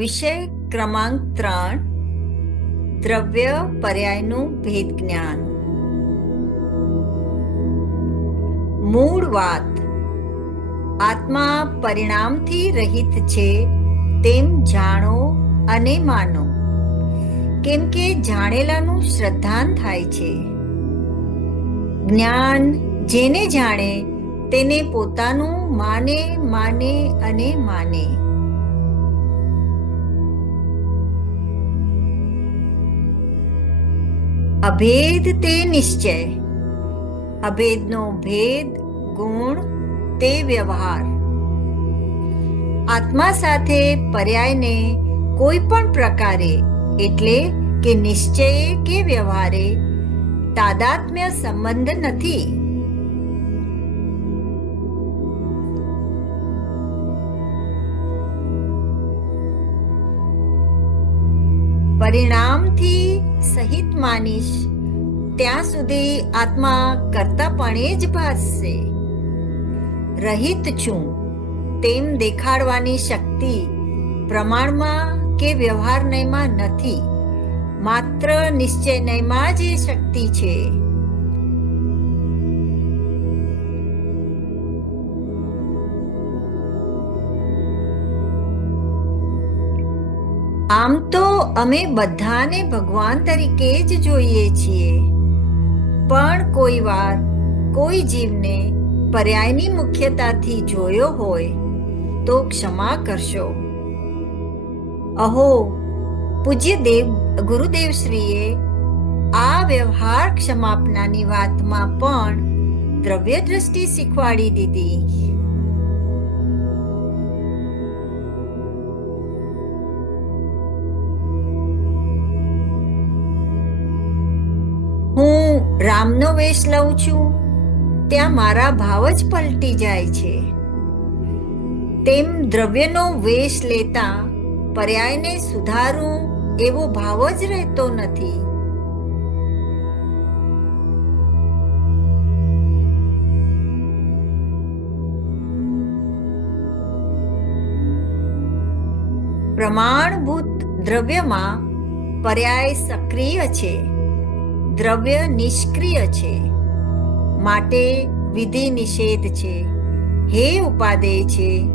વિષય ક્રમાંક ત્રણ, દ્રવ્ય પર્યાયનું ભેદ જ્ઞાન મૂળ વાત, આત્મા પરિણામથી રહિત છે તેમ જાણો અને માનો. કેમ કે જાણેલાનું શ્રદ્ધાન થાય છે. જ્ઞાન જેને જાણે તેને પોતાનું માને માને અને માને. અભેદ તે નિશ્ચય અભેદનો ભેદ ગુણ તે વ્યવહાર આત્મા સાથે પર્યાયને કોઈ પણ પ્રકારે એટલે કે નિશ્ચયે કે વ્યવહારે તાદાત્મ્ય સંબંધ નથી પરિણામથી સહિત માનીશ, ત્યાં સુધી આત્મા કરતાપણે જ ભાસશે રહિત છું, તેમ દેખાડવાની શક્તિ પ્રમાણમાં કે વ્યવહાર નયમાં નથી, માત્ર નિશ્ચય નયમાં જ એ શક્તિ છે. આમ તો અમે બધાને ભગવાન તરીકે જ જોઈએ છીએ. પણ કોઈ વાર કોઈ જીવને પર્યાયની મુખ્યતાથી જોયો હોય તો ક્ષમા કરશો. અહો પૂજ્ય દેવ ગુરુદેવ શ્રીએ આ વ્યવહાર ક્ષમાપનાની વાતમાં પણ દ્રવ્ય દ્રષ્ટિ શીખવાડી દીધી. વેશ લઉં છું, ત્યાં મારા ભાવ જ પલટી જાય છે. તેમ દ્રવ્યનો વેશ લેતા પર્યાયને સુધારું એવો ભાવ જ રહેતો નથી. પ્રમાણભૂત દ્રવ્યમાં પર્યાય સક્રિય છે. દ્રવ્ય નિષ્ક્રિય છે. માટે વિધિ નિષેધ છે. હે ઉપાદેય છે.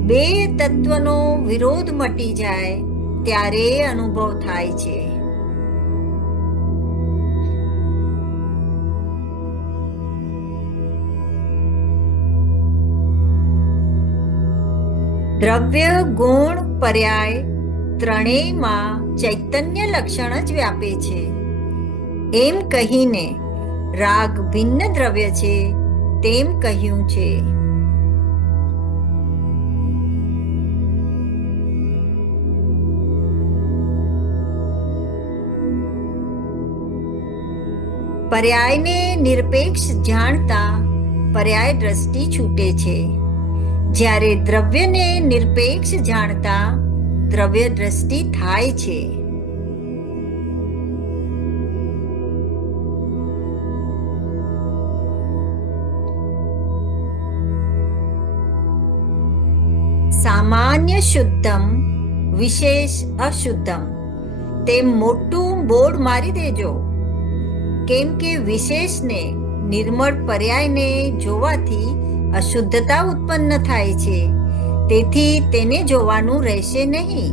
બે તત્વનો વિરોધ મટી જાય ત્યારે અનુભવ થાય છે. દ્રવ્ય ગુણ પર્યાય ત્રણેયમાં ચૈતન્ય લક્ષણ જ વ્યાપે છે. એમ કહીને રાગ ભિન્ન દ્રવ્ય છે, તેમ કહ્યું છે. પર્યાયને નિરપેક્ષ જાણતા પર્યાય દ્રષ્ટિ છૂટે છે. જ્યારે દ્રવ્યને નિરપેક્ષ જાણતા દ્રવ્ય દ્રષ્ટિ થાય છે. સામાન્ય શુદ્ધમ વિશેષ અશુદ્ધમ. તે મોટું બોર્ડ મારી દેજો. કેમ કે વિશેષને, નિર્મળ પર્યાયને જોવાથી અશુદ્ધતા ઉત્પન્ન થાય છે. તેથી તેને જોવાનું રહેશે નહીં.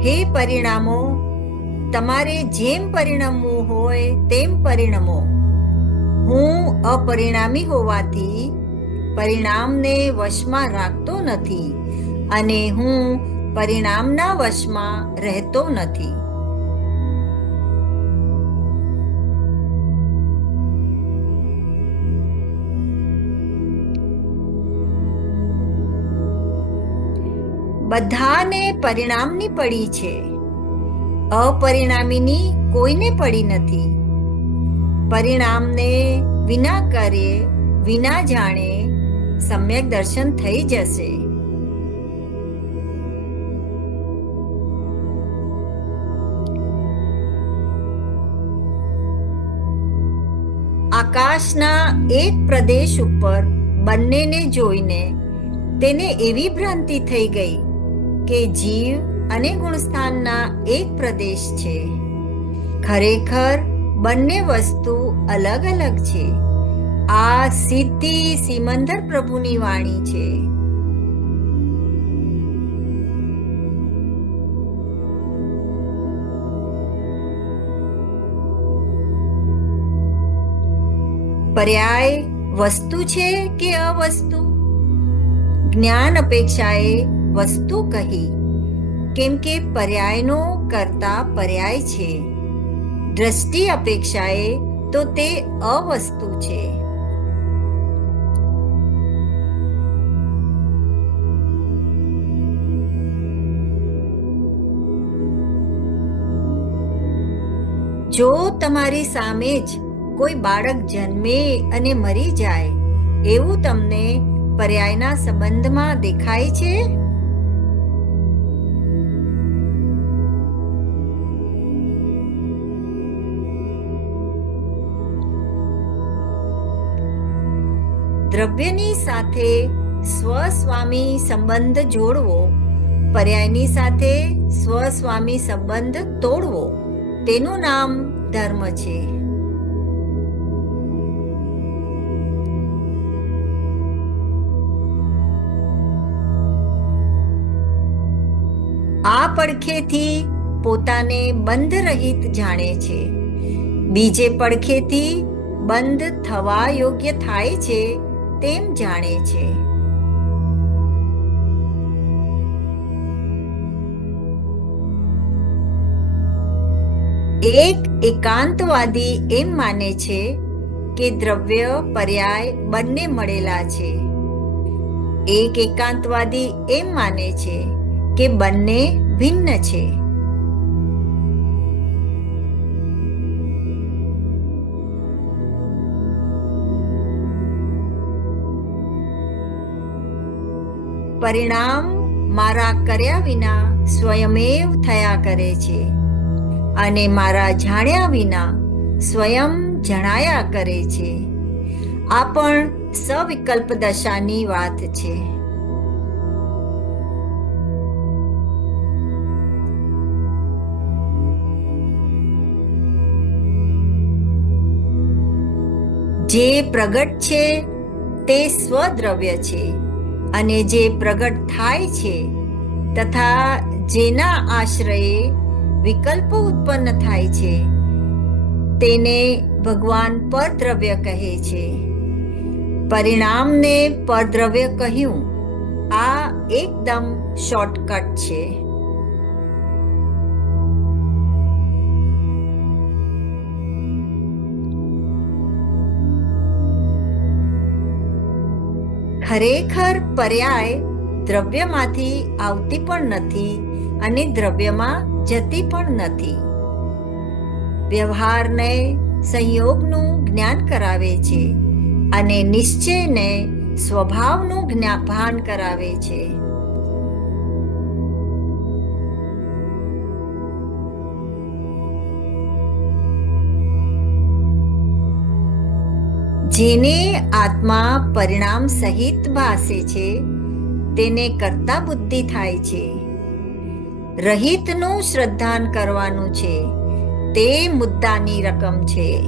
હે પરિણામો તમારે જેમ પરિણમવું હોય તેમ પરિણમો. હું અપરિણામી હોવાથી પરિણામને વશમાં રાખતો નથી અને હું પરિણામના વશમાં રહેતો નથી. બધાને પરિણામની પડી છે. અપરિણામીની કોઈને પડી નથી. પરિણામને વિના કરે, વિના જાણે સમ્યક દર્શન થઈ જશે. આકાશના એક પ્રદેશ ઉપર બંનેને જોઈને તેને એવી ભ્રાંતિ થઈ ગઈ કે જીવ અને ગુણસ્થાનના એક પ્રદેશ છે. ખરેખર બંને વસ્તુ અલગ અલગ છે. આ સિદ્ધિ સિમંદર પ્રભુની વાણી છે. પર્યાય વસ્તુ છે કે અવસ્તુ? જ્ઞાન અપેક્ષાએ વસ્તુ કહી, કેમ કે પર્યાયનો કરતા પર્યાય છે. દ્રષ્ટિ અપેક્ષાએ તો તે અવસ્તુ છે. જો તમારી સામે જ કોઈ બાળક જન્મે અને મરી જાય, એવું તમને પર્યાયના સંબંધમાં દેખાય છે? દ્રવ્યની સાથે સ્વસ્વામી સંબંધ જોડવો, પર્યાયની સાથે સ્વસ્વામી સંબંધ તોડવો, તેનું નામ ધર્મ છે. આ પડખેથી પોતાને બંધ રહિત જાણે છે. બીજે પડખેથી બંધ થવા યોગ્ય થાય છે. તેમ જાણે છે. એક એકાંતવાદી એમ માને છે કે દ્રવ્ય, પર્યાય બંને મળેલા છે. એક એકાંતવાદી એમ માને છે કે બંને ભિન્ન છે. પરિણામ મારા કર્યા વિના સ્વયમેવ થયા કરે છે અને મારા જાણ્યા વિના સ્વયં જણાયા કરે છે. આ પણ સવિકલ્પ દશાની વાત છે. જે પ્રગટ છે તે સ્વદ્રવ્ય છે. અને જે પ્રગટ થાય છે તથા જેના આશ્રયે વિકલ્પો ઉત્પન્ન થાય છે, તેને ભગવાન પરદ્રવ્ય કહે છે. પરિણામને પરદ્રવ્ય કહ્યું. આ એકદમ શોર્ટકટ છે. ખરેખર પર્યાય દ્રવ્યમાંથી આવતી પણ નથી અને દ્રવ્યમાં જતી પણ નથી. વ્યવહારને સંયોગનું જ્ઞાન કરાવે છે અને નિશ્ચયને સ્વભાવનું જ્ઞાન ભાન કરાવે છે. જેને આત્મા પરિણામ સહિત ભાસે છે, તેને કરતા બુદ્ધિ થાય છે. રહિતનું શ્રદ્ધાન કરવાનું છે, તે મુદ્દાની રકમ છે.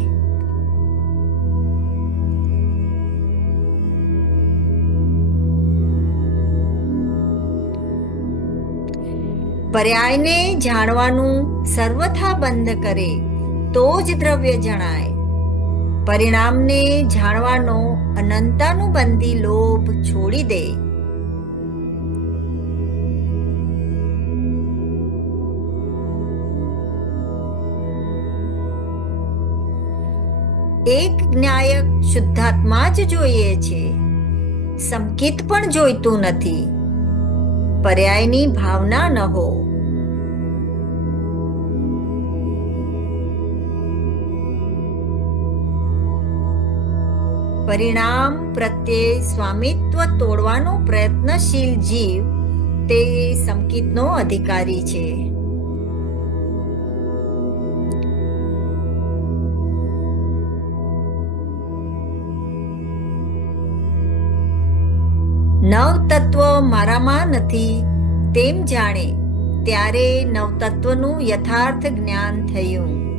પર્યાયને જાણવાનું સર્વથા બંધ કરે, તો જ દ્રવ્ય જણાય. પરિણામને જાણવાનો અનંતાનુબંધી લોભ છોડી દે. એક જ્ઞાયક શુદ્ધાત્મા જ જોઈએ છે. સંકેત પણ જોઈતું નથી. પર્યાયની ભાવના ન હો. પરિણામ પ્રત્યે સ્વામિત્વ તોડવાનો પ્રયત્નશીલ જીવ તે સંકિતનો અધિકારી છે. નવતત્વ મારામાં નથી તેમ જાણે ત્યારે નવતત્વનું યથાર્થ જ્ઞાન થયું.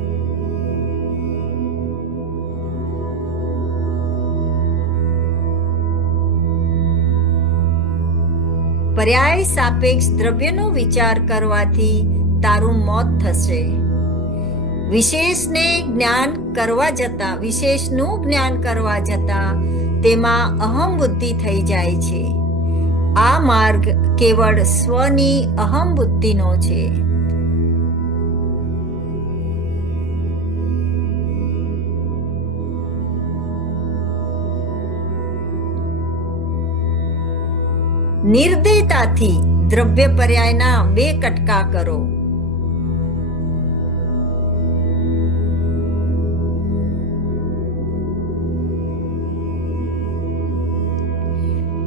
પર્યાય સાપેક્ષ દ્રવ્યનો વિચાર કરવાથી તારું મોત થશે. વિશેષને જ્ઞાન કરવા જતા, વિશેષનું જ્ઞાન કરવા જતા તેમાં અહમ બુદ્ધિ થઈ જાય છે. આ માર્ગ કેવળ સ્વની અહમ બુદ્ધિનો છે. નિર્દયતાથી દ્રવ્ય પર્યાયના બે કટકા કરો.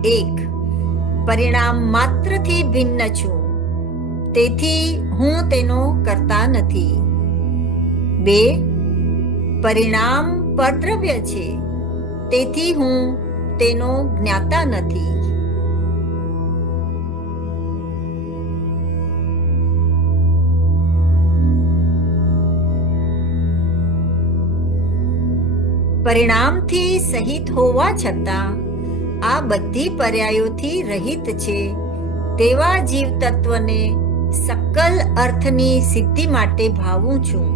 એક, પરિણામ માત્રથી ભિન્ન છું. તેથી હું તેનો કરતા નથી. બે, પરિણામ પરદ્રવ્ય છે. તેથી હું તેનો જ્ઞાતા નથી. પરિણામથી સહિત હોવા છતાં, આ બધી પર્યાયોથી રહિત છે. તેવા જીવ તત્વને સકલ અર્થની સિદ્ધિ માટે ભાવું છું.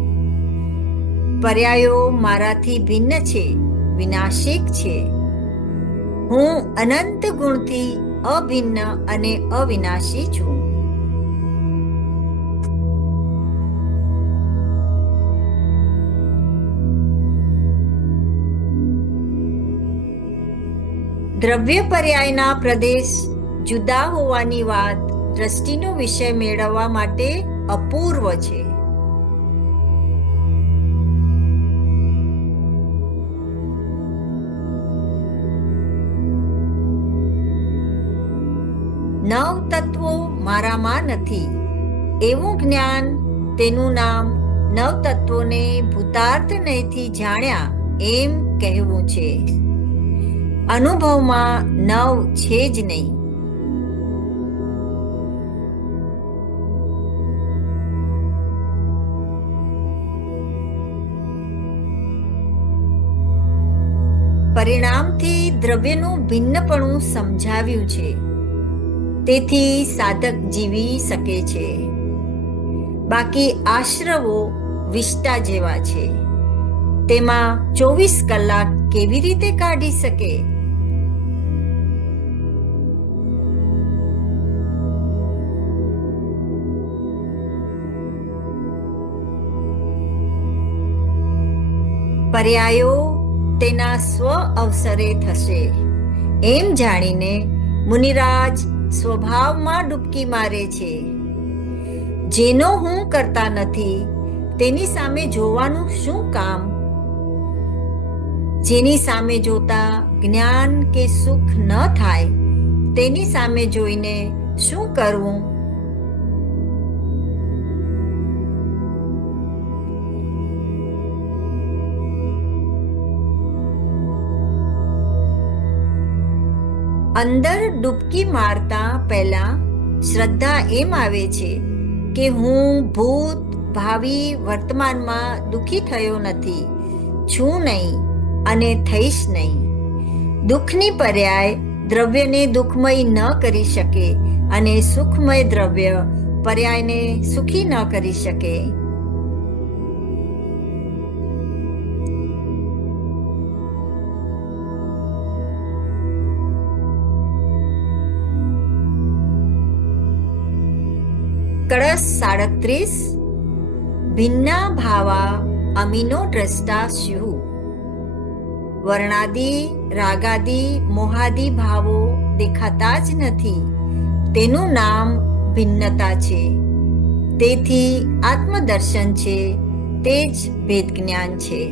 પર્યાયો મારાથી ભિન્ન છે, વિનાશિક છે. હું અનંત ગુણથી અભિન્ન અને અવિનાશી છું. દ્રવ્ય પર્યાયના પ્રદેશ જુદા હોવાની વાત દ્રષ્ટિનો વિષય મેળવવા માટે અપૂર્વ છે. નવ તત્વો મારામાં નથી. એવું જ્ઞાન તેનું નામ નવ તત્વોને ભૂતાર્થ નહીંથી જાણ્યા એમ કહેવું છે. અનુભવમાં નવ છે જ નહીં. પરિણામથી દ્રવ્યનું ભિન્નપણું સમજાવ્યું છે. તેથી સાધક જીવી શકે છે. બાકી આશ્રવો વિષ્ટા જેવા છે. તેમાં ચોવીસ કલાક કેવી રીતે કાઢી શકે? પર્યાયો તેના સ્વ અવસરે થશે. એમ જાણીને મુનિરાજ સ્વભાવમાં ડૂબકી મારે છે. જેનો હું કરતા નથી, તેની સામે જોવાનું શું કામ? જેની સામે જોતા જ્ઞાન કે સુખ ન થાય, તેની સામે જોઈને શું કરવું? અંદર ડૂબકી મારતા પહેલા શ્રદ્ધા એમ આવે છે કે હું ભૂત, ભાવિ વર્તમાનમાં દુખી થયો નથી, છું નહીં અને થઈશ નહીં. દુઃખની પર્યાય દ્રવ્યને દુઃખમય ન કરી શકે અને સુખમય દ્રવ્ય પર્યાયને સુખી ન કરી શકે. કળશ સાડત્રીસ ભિન્ના ભાવા અમીનો દ્રષ્ટા સ્યુ વર્ણાદિ રાગાદિ મોહાદિ ભાવો દેખાતા જ નથી તેનું નામ ભિન્નતા છે તેથી આત્મદર્શન છે તે જ ભેદ જ્ઞાન છે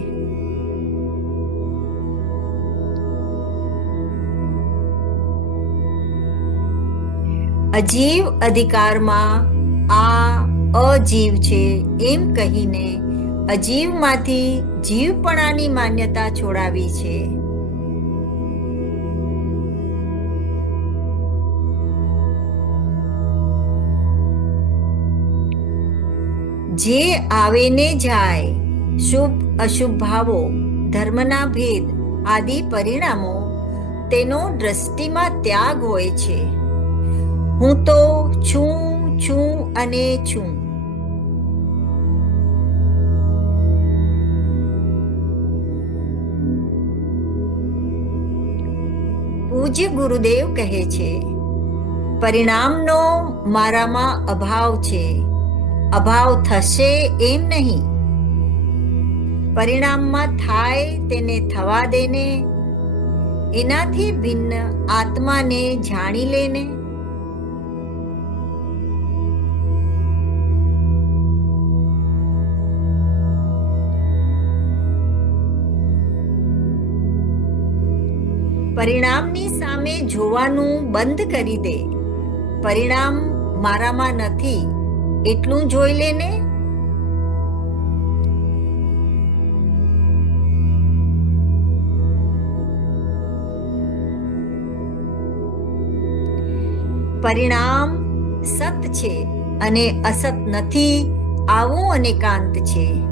અજીવ અધિકારમાં આ અજીવ છે એમ કહીને અજીવમાંથી જીવપણાની માન્યતા છોડાવી છે. જે આવે ને જાય, શુભ અશુભ ભાવો ધર્મના ભેદ આદિ પરિણામો તેનો દ્રષ્ટિમાં ત્યાગ હોય છે. હું તો છું છું અને છું. પૂજ્ય ગુરુદેવ કહે છે, પરિણામનો મારામાં અભાવ છે. અભાવ થશે એમ નહીં. પરિણામમાં થાય તેને થવા દેને. એનાથી ભિન્ન આત્માને જાણી લેને. પરિણામની સામે જોવાનું બંધ કરી દે. પરિણામ મારામાં નથી. એટલું જોઈ લેને. પરિણામ સત છે અને અસત નથી, આવું અનેકાંત છે.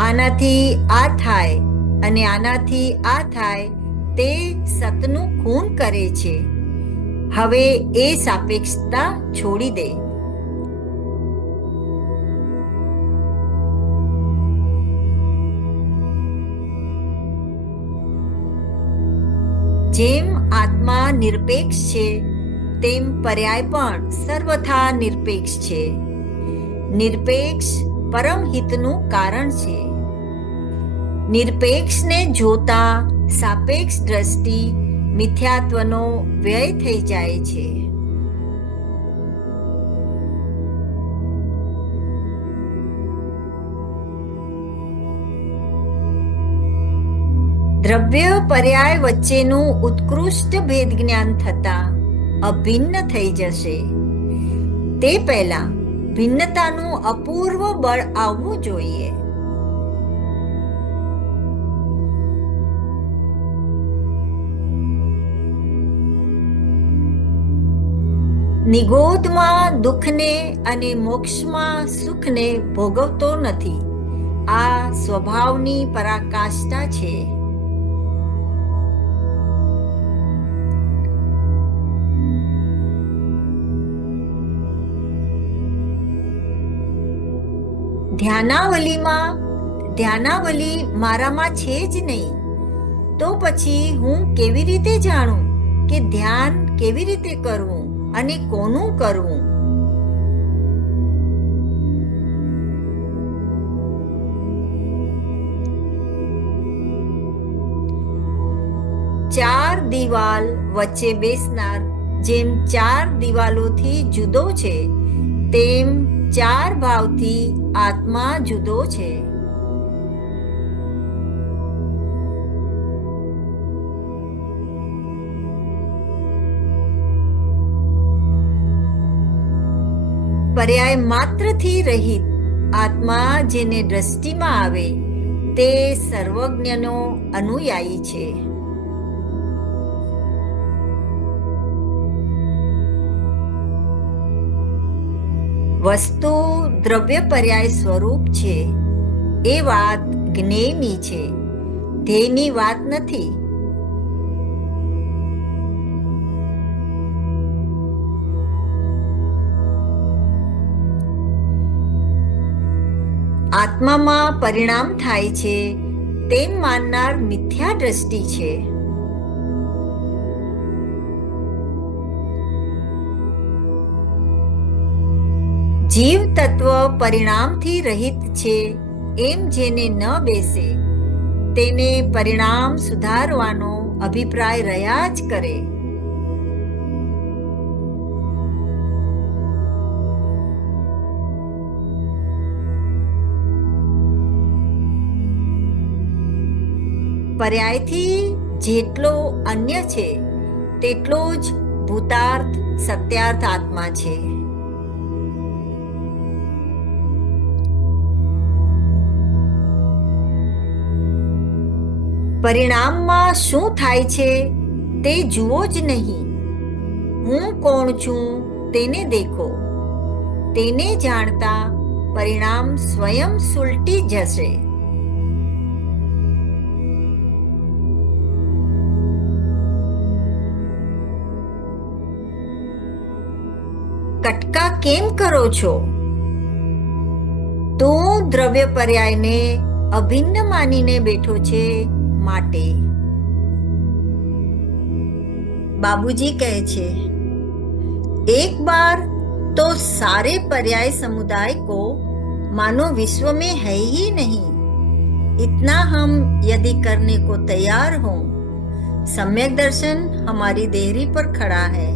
આનાથી આ થાય અને આનાથી આ થાય. તે સતનું ખૂન કરે છે. હવે એ સાપેક્ષતા છોડી દે. જેમ આત્મા નિરપેક્ષ છે, તેમ પર્યાય પણ સર્વથા નિરપેક્ષ છે. નિરપેક્ષ પરમ હિતનું કારણ છે. નિરપેક્ષને જોતા સાપેક્ષ દ્રષ્ટિ મિથ્યાત્વનો વ્યય થઈ જાય છે. દ્રવ્ય પર્યાય વચ્ચેનું ઉત્કૃષ્ટ ભેદ જ્ઞાન થતા અભિન્ન થઈ જશે. તે પહેલા ભિન્નતાનું અપૂર્વ બળ આવવું જોઈએ. નિગોદમાં દુઃખને અને મોક્ષમાં સુખને ભોગવતો નથી. આ સ્વભાવની પરાકાષ્ઠા છે. ધ્યાનાવલીમાં, ધ્યાનાવલી મારામાં છે જ નહીં. તો પછી હું કેવી રીતે જાણું કે ધ્યાન કેવી રીતે કરવું? અને કોનું કરવું? ચાર દિવાલ વચ્ચે બેસનાર જેમ ચાર દિવાલોથી જુદો છે, તેમ ચાર ભાવથી આત્મા જુદો છે. પર્યાય માત્રથી રહિત આત્મા જેને દ્રષ્ટિમાં આવે તે સર્વજ્ઞનો અનુયાયી છે. વસ્તુ દ્રવ્ય પર્યાય સ્વરૂપ છે. એ વાત જ્ઞેની છે. ધ્યેયની વાત નથી. આત્મામાં પરિણામ થાય છે, તેમ માનનાર મિથ્યા દ્રષ્ટિ છે. જીવ તત્વ પરિણામથી રહિત છે, એમ જેને ન બેસે, તેને પરિણામ સુધારવાનો અભિપ્રાય રહ્યા જ કરે. પર્યાયથી જેટલો અન્ય છે, તેટલો જ ભૂતાર્થ સત્યાર્થ આત્મા છે. પરિણામમાં શું થાય છે તે જુઓ જ નહીં. હું કોણ છું તેને દેખો. તેને જાણતા પરિણામ સ્વયં સુલટી જશે. કટકા કેમ કરો છો તો દ્રવ્ય પર્યાયને અભિન્ન માનીને બેઠો છે માટે બાબુજી કહે છે एक बार तो सारे पर्याय समुदाय को मानो विश्व में है ही नहीं इतना हम यदि करने को तैयार हों सम्यक दर्शन हमारी देहरी पर खड़ा है